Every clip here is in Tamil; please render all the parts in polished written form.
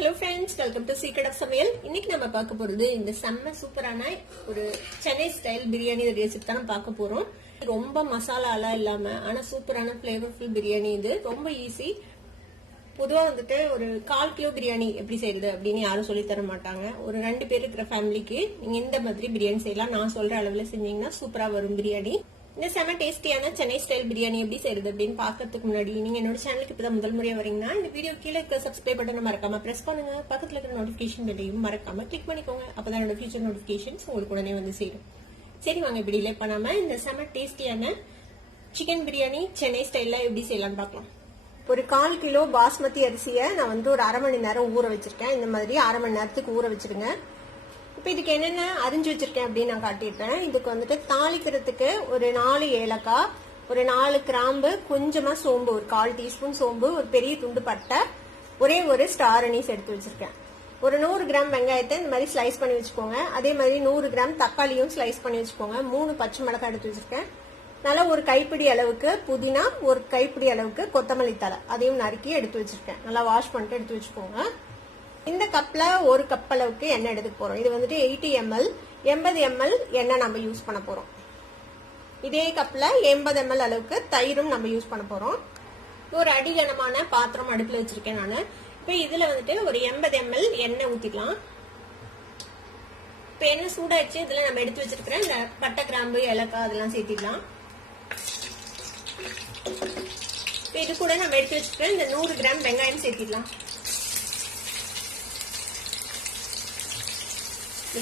Hello friends, welcome to Secret of Samayal. இன்னைக்கு நம்ம பார்க்க போறது இந்த செம்ம சூப்பரான ஒரு சென்னை ஸ்டைல் பிரியாணி ரெசிபி தான் பார்க்க போறோம். ரொம்ப மசாலாலாம் இல்லாம ஆனா சூப்பரான ஃப்ளேவர்ஃபுல் பிரியாணி இது. ரொம்ப ஈஸி. பொதுவா வந்துட்டு ஒரு 1/4 கிலோ பிரியாணி எப்படி செய்யறது அப்படின்னு யாரும் சொல்லி தர மாட்டாங்க. ஒரு 2 பேர் இருக்கிற ஃபேமிலிக்கு நீங்க இந்த மாதிரி பிரியாணி செய்யலாம். நான் சொல்ற அளவுல செஞ்சீங்கன்னா சூப்பரா வரும் பிரியாணி. இந்த செம டேஸ்டியான சென்னை ஸ்டைல் பிரியாணி எப்படி செய்யறது அப்படின்னு பாக்கிறதுக்கு முன்னாடி நீங்க என்னோட சேனலுக்கு இப்பதான் முதல் முறையா வரீங்கன்னா இந்த வீடியோ கீழே இருக்கிற சப்ஸ்கிரைப் பட்டனை மறக்காம பிரஸ் பண்ணுங்க. பக்கத்துல இருக்கிற நோட்டிபிகேஷன் பெல்லையும் மறக்காம கிளிக் பண்ணிக்கோங்க. அப்பதான் என்னோட ஃபியூச்சர் நோட்டிபிகேஷன்ஸ் உங்களுக்கு உடனே வந்து சேரும். சரி வாங்க இப்படி லே பண்ணாம இந்த செம டேஸ்டியான சிக்கன் பிரியாணி சென்னை ஸ்டைல்ல எப்படி செய்யலாம்னு பார்க்கலாம். ஒரு 1/4 கிலோ பாஸ்மதி அரிசியை நான் வந்து ஒரு 1/2 மணி நேரம் ஊற வச்சிருக்கேன். இந்த மாதிரி 1/2 மணி நேரத்துக்கு ஊற வச்சிருங்க. இப்போ இதுக்கு என்னென்ன அரிஞ்சு வச்சிருக்கேன் அப்படின்னு நான் காட்டிடுறேன். இதுக்கு வந்துட்டு தாளிக்கிறதுக்கு ஒரு 4 ஏலக்காய், ஒரு 4 கிராம்பு, கொஞ்சமா சோம்பு, ஒரு 1/4 டீஸ்பூன் சோம்பு, ஒரு பெரிய துண்டு பட்டை, ஒரு ஸ்டார் அனீஸ் எடுத்து வச்சிருக்கேன். ஒரு 100 கிராம் வெங்காயத்தை இந்த மாதிரி ஸ்லைஸ் பண்ணி வச்சுக்கோங்க. அதே மாதிரி 100 கிராம் தக்காளியும் ஸ்லைஸ் பண்ணி வச்சுக்கோங்க. 3 பச்சை மிளகாய் எடுத்து வச்சிருக்கேன். நல்லா ஒரு கைப்பிடி அளவுக்கு புதினா, ஒரு கைப்பிடி அளவுக்கு கொத்தமல்லி தழை அதையும் நறுக்கி எடுத்து வச்சிருக்கேன். நல்லா வாஷ் பண்ணிட்டு எடுத்து வச்சுக்கோங்க. இந்த கப்ல 1 கப் அளவுக்கு எண்ணெய் எடுத்து போறோம். இது வந்துட்டு 80 ml 80 ml எண்ணெய் நம்ம யூஸ் பண்ண போறோம். இதே கப்ல 80 ml அளவுக்கு தயிரும் நம்ம யூஸ் பண்ண போறோம். ஒரு அடிகனமான பாத்திரம் அடுப்புல வச்சிருக்கேன் நானு. இப்போ இதுல வந்துட்டு ஒரு 80 ml எண்ணெய் ஊத்திக்கலாம். இப்போ எண்ணெய் சூடாயிடுச்சு. இதுல நம்ம எடுத்து வச்சிருக்கிற இந்த பட்டை, கிராம்பு, ஏலக்காய் அதெல்லாம் சேர்த்திடலாம். இப்போ இது கூட நம்ம எடுத்து வச்சிருக்கிற இந்த 100 கிராம் வெங்காயம் சேர்த்திடலாம்.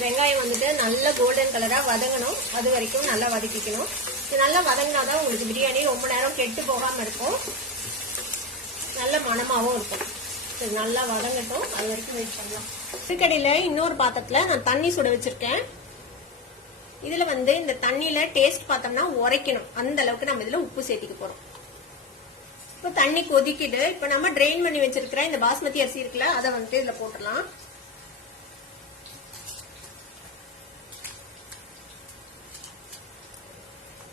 வெங்காயம் வந்துட்டு நல்ல கோல்டன் கலரா வதங்கணும். அது வரைக்கும் நல்லா வதக்கிக்கணும். இது நல்லா வதங்கினாதான் உங்களுக்கு பிரியாணி ரொம்ப நேரம் கெட்டு போகாம இருக்கும், நல்ல மணமாவும் இருக்கும். இது நல்லா வதங்கட்டும், அது வரைக்கும் வெயிட் பண்ணலாம். இதுக்கடையில இன்னொரு பாத்திரத்துல நான் தண்ணி சுட வச்சிருக்கேன். இதுல வந்து இந்த தண்ணியில டேஸ்ட் பார்த்தோம்னா உரைக்கணும். அந்த அளவுக்கு நம்ம இதுல உப்பு சேர்த்திக்க போறோம். இப்போ தண்ணி கொதிக்கிட்டு இப்ப நம்ம ட்ரெயின் பண்ணி வச்சிருக்கிற இந்த பாஸ்மதி அரிசி இருக்குல்ல, அதை வந்துட்டு இதுல போட்டுடலாம்.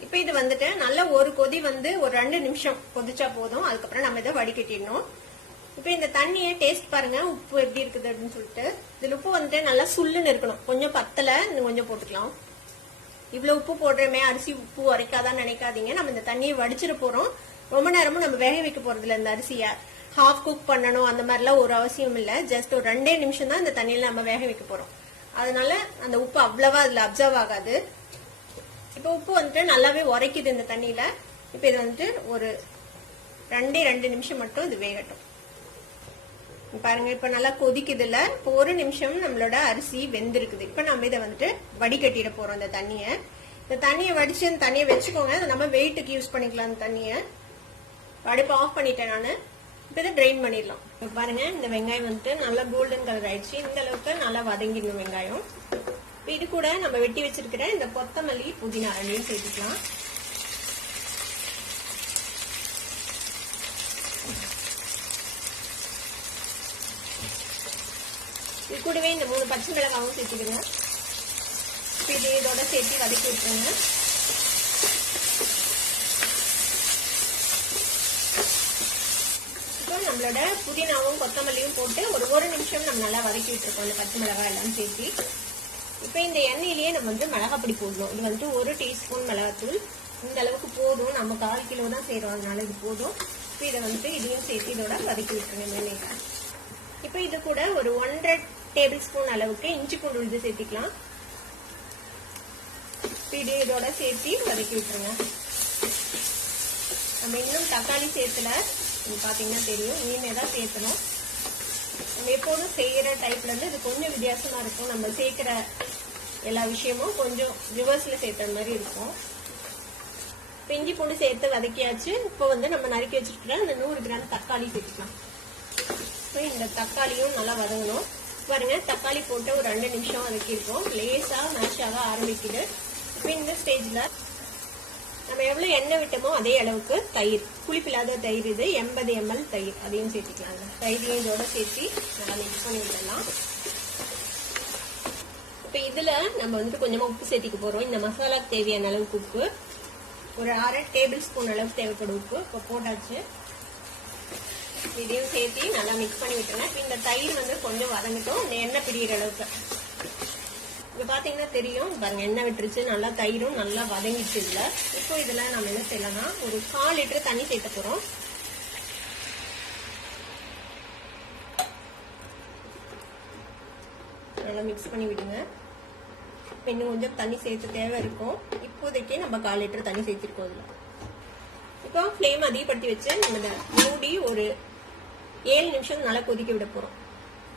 இப்ப இது வந்துட்டு நல்ல ஒரு கொதி வந்து ஒரு 2 நிமிஷம் கொதிச்சா போதும். அதுக்கப்புறம் நம்ம இதை வடிகட்டிடணும். இப்ப இந்த தண்ணியை டேஸ்ட் பாருங்க, உப்பு எப்படி இருக்குது அப்படின்னு சொல்லிட்டு. இதுல உப்பு வந்துட்டு நல்லா சுல்லுன்னு இருக்கணும். கொஞ்சம் பத்தல, இன்னும் கொஞ்சம் போட்டுக்கலாம். இவ்வளவு உப்பு போடுறமே, அரிசி உப்பு உரைக்காதான்னு நினைக்காதீங்க. நம்ம இந்த தண்ணியை வடிச்சிட போறோம். ரொம்ப நேரமும் நம்ம வேக வைக்க போறது இல்ல. இந்த அரிசியை ஹாஃப் குக் பண்ணணும் அந்த மாதிரிலாம் ஒரு அவசியம் இல்ல. ஜஸ்ட் ஒரு 2 நிமிஷம் தான் இந்த தண்ணியில நம்ம வேக வைக்க போறோம். அதனால அந்த உப்பு அவ்வளவா அதுல அப்சர்வ் ஆகாது. இப்ப உப்பு வந்துட்டு நல்லாவே உரைக்குது இந்த தண்ணியில. இப்ப இது வந்துட்டு ஒரு 2 நிமிஷம் மட்டும் இது வேகட்டும். பாருங்க, இப்ப நல்லா கொதிக்குது இல்ல. இப்ப 1 நிமிஷம் நம்மளோட அரிசி வெந்திருக்குது. இப்ப நம்ம இதை வந்துட்டு வடிகட்டிட போறோம். இந்த தண்ணியை வடிச்சு அந்த தண்ணியை வச்சுக்கோங்க. நம்ம வெயிட்டுக்கு யூஸ் பண்ணிக்கலாம். அந்த தண்ணியை அடுப்பு ஆஃப் பண்ணிட்டேன் நானு. இப்ப இதை ட்ரெயின் பண்ணிடலாம். பாருங்க, இந்த வெங்காயம் வந்துட்டு நல்லா கோல்டன் கலர் ஆயிடுச்சு. இந்த அளவுக்கு நல்லா வதங்கிடணும் வெங்காயம். இது கூட நம்ம வெட்டி வச்சிருக்கிற இந்த கொத்தமல்லி, புதினா அதையும் சேர்த்துக்கலாம். இது கூடவே இந்த 3 பச்சை மிளகாவும் சேர்த்துக்கிறேங்க. இது இதோட சேர்த்து வதக்கி விட்டுருங்க. இப்போ நம்மளோட புதினாவும் கொத்தமல்லியும் போட்டு ஒரு நிமிஷம் நம்ம நல்லா வதக்கி விட்டுருக்கோம். இந்த பச்சை மிளகாய் எல்லாம் சேர்த்து இப்ப இந்த எண்ணெயிலேயே நம்ம வந்து மிளகாப்பொடி போடணும். இது வந்து 1 டீஸ்பூன் மிளகாத்தூள். இந்த அளவுக்கு போதும். நம்ம 1/4 கிலோ தான் செய்யறோம், அதனால இது போதும். இப்ப இதை வந்து இதையும் சேர்த்து இதோட வதக்கி விட்டுருங்க எண்ணெயில. இப்ப இது கூட ஒரு 1.5 டேபிள் ஸ்பூன் அளவுக்கு இஞ்சி பூண்டு விழுது சேர்த்திக்கலாம். இது இதோட சேர்த்து வதக்கி விட்டுருங்க. நம்ம இன்னும் தக்காளி சேர்த்துல, பாத்தீங்கன்னா தெரியும், இனிமேதான் சேர்த்தணும். நம்ம எப்போதும் செய்யற டைப்ல இருந்து இது கொஞ்சம் வித்தியாசமா இருக்கும். நம்ம சேர்க்கிற எல்லா விஷயமும் கொஞ்சம் ரிவர்ஸ்ல சேர்த்த மாதிரி இருக்கும். இஞ்சி பூண்டு சேர்த்து வதக்கியாச்சு. இப்போ வந்து நம்ம நறுக்கி வச்சிருக்கிற அந்த 100 கிராம் தக்காளி சேர்த்துக்கலாம். இந்த தக்காளியும் நல்லா வதங்கணும். பாருங்க, தக்காளி போட்டு ஒரு 2 நிமிஷம் வதக்கிருக்கோம். லேசா மேஷ் ஆக ஆரம்பிக்குது. இப்போ இந்த ஸ்டேஜ்ல நம்ம எவ்வளவு எண்ணெய் விட்டோமோ அதே அளவுக்கு தயிர், புளிப்பில்லாத தயிர், இது 80 ml தயிர், அதையும் சேர்த்துக்கலாங்க. தயிரையும் இதோட சேர்த்து நல்லா மிக்ஸ் பண்ணி விடலாம். இப்ப இதுல நம்ம வந்துட்டு கொஞ்சமா உப்பு சேர்த்திக்க போறோம். இந்த மசாலாக்கு தேவையான அளவுக்கு உப்பு, ஒரு 1/2 டேபிள் ஸ்பூன் அளவுக்கு தேவைப்படும் உப்பு. இப்போ போட்டாச்சு. இதையும் சேர்த்து நல்லா மிக்ஸ் பண்ணி விட்டுருங்க. இந்த தயிர் வந்து கொஞ்சம் கொஞ்சம் வதங்கட்டும், எண்ணெய் பிரியிற அளவுக்கு. இது பாத்தீங்கன்னா தெரியும் பாருங்க, எண்ணெய் விட்டுருச்சு, நல்லா தயிரும் நல்லா வதங்கிடுச்சு இதுல. இப்போ இதுல நம்ம என்ன செய்யலாம்னா ஒரு 1/4 லிட்டர் தண்ணி சேர்த்த போறோம். நல்லா மிக்ஸ் பண்ணி விடுங்க. இன்னும் கொஞ்சம் தண்ணி சேர்த்து தேவை இருக்கும். இப்போதைக்கு நம்ம 1/4 லிட்டர் தண்ணி சேர்த்திருக்கோம் இதுல. இப்போ ஃப்ளேம் அதிகப்படுத்தி வச்சு நம்ம மூடி ஒரு 7 நிமிஷம் நல்லா கொதிக்க விட போறோம்.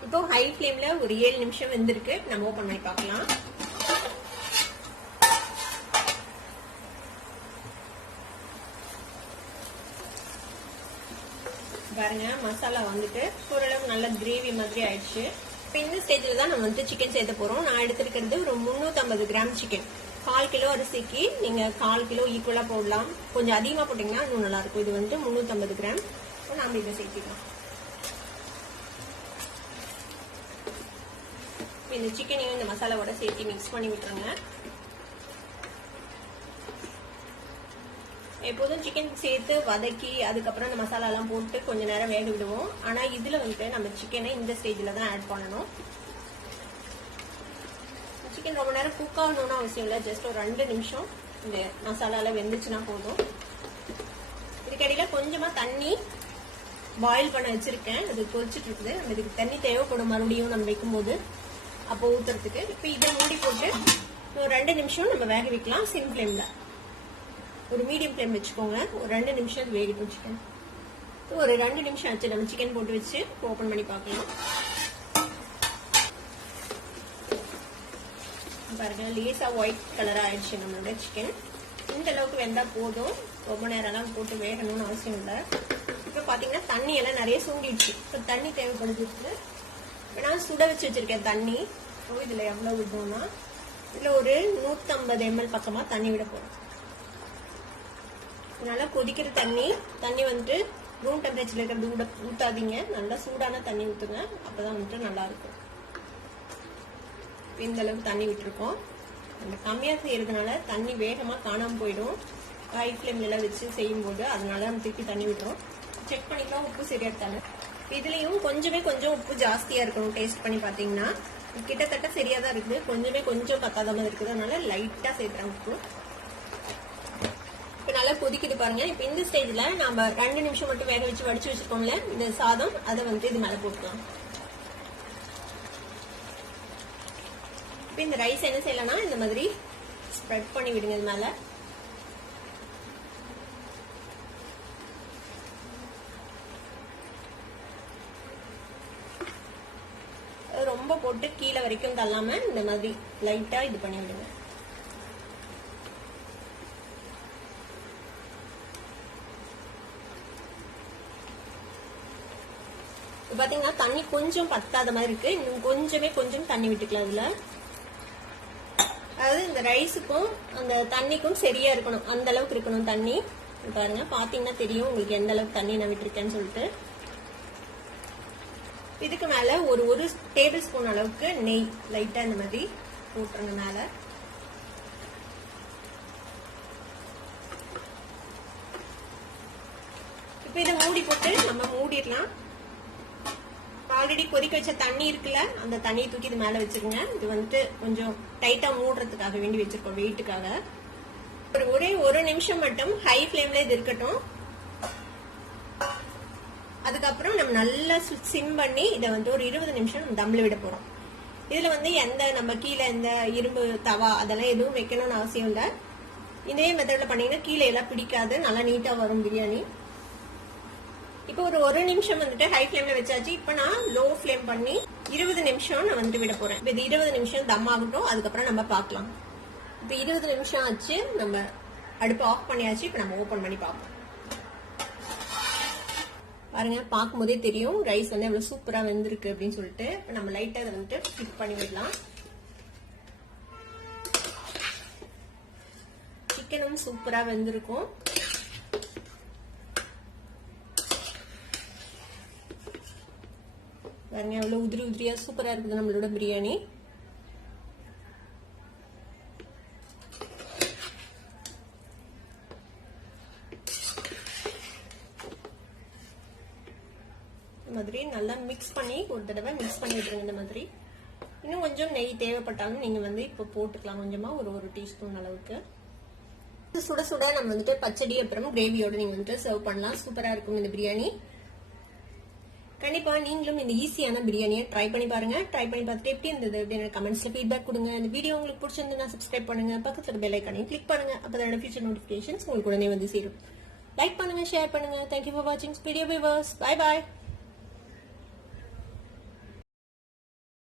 இப்போ ஹை ஃப்ளேம்ல ஒரு 7 நிமிஷம் வெந்திருக்கு. நம்ம ஓபன் பண்ணி பார்க்கலாம். பாருங்க, மசாலா வந்துட்டு ஓரளவு நல்ல கிரேவி மாதிரி ஆயிடுச்சு. இப்போ இந்த ஸ்டேஜ்ல தான் நம்ம வந்து சிக்கன் சேர்த்த போறோம். நான் எடுத்திருக்கிறது ஒரு 350 கிராம் சிக்கன். 1/4 கிலோ அரிசிக்கு நீங்க 1/4 கிலோ ஈக்குவலா போடலாம். கொஞ்சம் அதிகமா போட்டீங்கன்னா இன்னும் நல்லா இருக்கும். இது வந்து 350 கிராம். நாம இதை சேர்த்திக்கலாம். இந்த சிக்கனையும் இந்த மசாலாவோட சேர்த்து மிக்ஸ் பண்ணி விட்டுருங்க. எப்போதும் சிக்கன் சேர்த்து வதக்கி அதுக்கப்புறம் இந்த மசாலா எல்லாம் போட்டு கொஞ்ச நேரம் வேக விடுவோம். ஆனா இதுல வந்துட்டு நம்ம சிக்கனை இந்த ஸ்டேஜ்ல தான் ஆட் பண்ணணும். சிக்கன் ரொம்ப நேரம் குக் ஆகணும்னு அவசியம் இல்லை. ஜஸ்ட் ஒரு 2 நிமிஷம் இந்த மசாலால வெந்துச்சுன்னா போதும். இதுக்கடியில கொஞ்சமா தண்ணி பாயில் பண்ண வச்சிருக்கேன். அது கொதிச்சுட்டு இருக்குது. நம்ம இதுக்கு தண்ணி தேவைப்படும் மறுபடியும் நம்ம வைக்கும் போது, அப்போ ஊத்துறதுக்கு. இப்ப இதை மூடி போட்டு ஒரு 2 நிமிஷம் நம்ம வேக வைக்கலாம். சிம் ஃபிளேம்ல ஒரு மீடியம் ஃப்ளேம் வச்சுக்கோங்க. ஒரு 2 நிமிஷம் வேகட்டும் சிக்கன். ஒரு 2 நிமிஷம் ஆச்சு. நம்ம சிக்கன் போட்டு வச்சு ஓபன் பண்ணி பார்க்கலாம். பாருங்க, லேசா ஒயிட் கலரா ஆயிடுச்சு நம்மளோட சிக்கன். இந்த அளவுக்கு வெந்தா போதும். ரொம்ப நேரம்லாம் போட்டு வேகணும்னு அவசியம் இல்லை. இப்ப பாத்தீங்கன்னா தண்ணி எல்லாம் நிறைய சூண்டிடுச்சு. இப்ப தண்ணி தேவைப்படுது. நான் சுட வச்சு வச்சிருக்கேன் தண்ணி. இதுல எவ்வளவு விடணும்னா இதுல ஒரு 150 ml பக்கமா தண்ணி விட போறோம். நல்லா கொதிக்கிற தண்ணி வந்துட்டு ரூம் டெம்பரேச்சர்ல இருக்கிறது ஊத்தாதீங்க. நல்லா சூடான தண்ணி ஊத்துங்க. அப்பதான் வந்துட்டு நல்லா இருக்கும். இந்த அளவுக்கு தண்ணி விட்டுருக்கோம். நம்ம கம்மியா செய்யறதுனால தண்ணி வேகமா காணாம போயிடும். ஹை ஃப்ளேம்ல எல்லாம் வச்சு செய்யும் போது, அதனால நம்ம திருப்பி தண்ணி விட்டுறோம். செக் பண்ணிக்கலாம் உப்பு சரியா இருக்காங்க. இதுலயும் கொஞ்சம் உப்பு ஜாஸ்தியா இருக்கணும். டேஸ்ட் பண்ணி பாத்தீங்கன்னா கிட்டத்தட்ட சரியா தான் இருக்குது. கொஞ்சம் பத்தாத மாதிரி இருக்குது. அதனால லைட்டா சேர்த்துறேன் உப்பு. இப்ப நல்லா கொதிக்குது பாருங்க. இப்ப இந்த ஸ்டேஜ்ல நம்ம 2 நிமிஷம் மட்டும் வேக வச்சு வடிச்சு வச்சிருக்கோம்ல இந்த சாதம், அதை வந்து இது மேல போட்டுக்கலாம். இப்ப இந்த ரைஸ் என்ன செய்யலாம்னா இந்த மாதிரி ஸ்ப்ரெட் பண்ணி விடுங்க இது மேல. ரொம்ப போட்டு கீழே வரைக்கும் தள்ளாம இந்த மாதிரி லைட்டா இது பண்ணி விடுங்க. பாத்தீங்கன்னா தண்ணி கொஞ்சம் பத்தாத மாதிரி இருக்கு. இன்னும் கொஞ்சம் தண்ணி விட்டுக்கலாம் இதுல. அதாவது இந்த ரைஸுக்கும் அந்த தண்ணிக்கும் சரியா இருக்கணும். அந்த அளவுக்கு இருக்கணும் தண்ணி. பாருங்க, பாத்தீங்கன்னா தெரியும் உங்களுக்கு எந்த அளவுக்கு தண்ணி நான் விட்டுருக்கேன்னு சொல்லிட்டு. இதுக்கு மேல ஒரு டேபிள் ஸ்பூன் அளவுக்கு நெய் லைட்டா இந்த மாதிரி போட்டுருங்க மேல. இப்ப இதை மூடி போட்டு நம்ம மூடிடலாம். ஆல்ரெடி கொதிக்க வச்ச தண்ணி இருக்குல்ல, அந்த தண்ணியை தூக்கி இது மேல வச்சிருங்க. இது வந்துட்டு கொஞ்சம் டைட்டா மூடுறதுக்காக வேண்டி வச்சிருக்கோம், வெயிட்டுக்காக. ஒரு நிமிஷம் மட்டும் ஹை ஃப்ளேம்ல இது இருக்கட்டும். அதுக்கப்புறம் நம்ம நல்லா சிம் பண்ணி இதை வந்து ஒரு 20 நிமிஷம் நம்ம தம்ல விட போறோம். இதுல வந்து நம்ம கீழே இந்த இரும்பு தவா அதெல்லாம் எதுவும் வைக்கணும்னு அவசியம் இல்லை. இதே மெத்தட்ல பண்ணீங்கன்னா கீழே எல்லாம் பிடிக்காது, நல்லா நீட்டா வரும் பிரியாணி. இப்போ ஒரு நிமிஷம் வந்துட்டு ஹை ஃப்ளேம்ல வச்சாச்சு. இப்ப நான் லோ ஃப்ளேம் பண்ணி 20 நிமிஷம் நான் வந்துட்டு விட போறேன். இது 20 நிமிஷம் தம் ஆகட்டும். அதுக்கப்புறம் நம்ம பார்க்கலாம். இப்ப 20 நிமிஷம் ஆச்சு. நம்ம அடுப்பு ஆஃப் பண்ணியாச்சு. இப்ப நம்ம ஓபன் பண்ணி பார்ப்போம். பாருங்க, பார்க்கும் போதே தெரியும் ரைஸ் வந்து எவ்வளவு சூப்பரா வெந்திருக்கு அப்படின்னு சொல்லிட்டு. நம்ம லைட்டா அதை வந்துட்டு ஃபிட் பண்ணி விடலாம். சிக்கனும் சூப்பரா வெந்திருக்கும். பாருங்க எவ்வளவு உதிரியா சூப்பரா இருக்குது நம்மளோட பிரியாணி. மாதிரி நல்லா மிக்ஸ் மிக்ஸ் பண்ணி ஒரு தடவை மிக்ஸ் பண்ணி விட்டுருங்க இந்த மாதிரி. இன்னும் கொஞ்சம் நெய் தேவைப்பட்டாலும் நீங்க வந்து இப்போ போட்டுக்கலாம் கொஞ்சமா, ஒரு டீஸ்பூன் அளவுக்கு. சுட சுட நம்ம வந்துட்டு பச்சடி அப்புறம் கிரேவியோட நீங்க வந்துட்டு சர்வ் பண்ணலாம். சூப்பரா இருக்கும் இந்த பிரியாணி. கண்டிப்பா நீங்களும் இந்த ஈஸியான பிரியாணியை ட்ரை பண்ணி பாருங்க. ட்ரை பண்ணி பார்த்துட்டு எப்படி இருந்தது அப்படின்னு கமெண்ட்ஸ்ல ஃபீட்பேக் கொடுங்க. இந்த வீடியோ உங்களுக்கு பிடிச்சிருந்தா சப்ஸ்கிரைப் பண்ணுங்க, பக்கத்துல பெல் ஐக்கானையும் கிளிக் பண்ணுங்க. அப்பதான் ஃபியூச்சர் நோட்டிபிகேஷன்ஸ் உங்களுக்கு உடனே வந்து சேரும். லைக் பண்ணுங்க, ஷேர் பண்ணுங்க. தேங்க்யூ ஃபார் வாட்சிங் வீடியோ வியூவர்ஸ். Bye bye.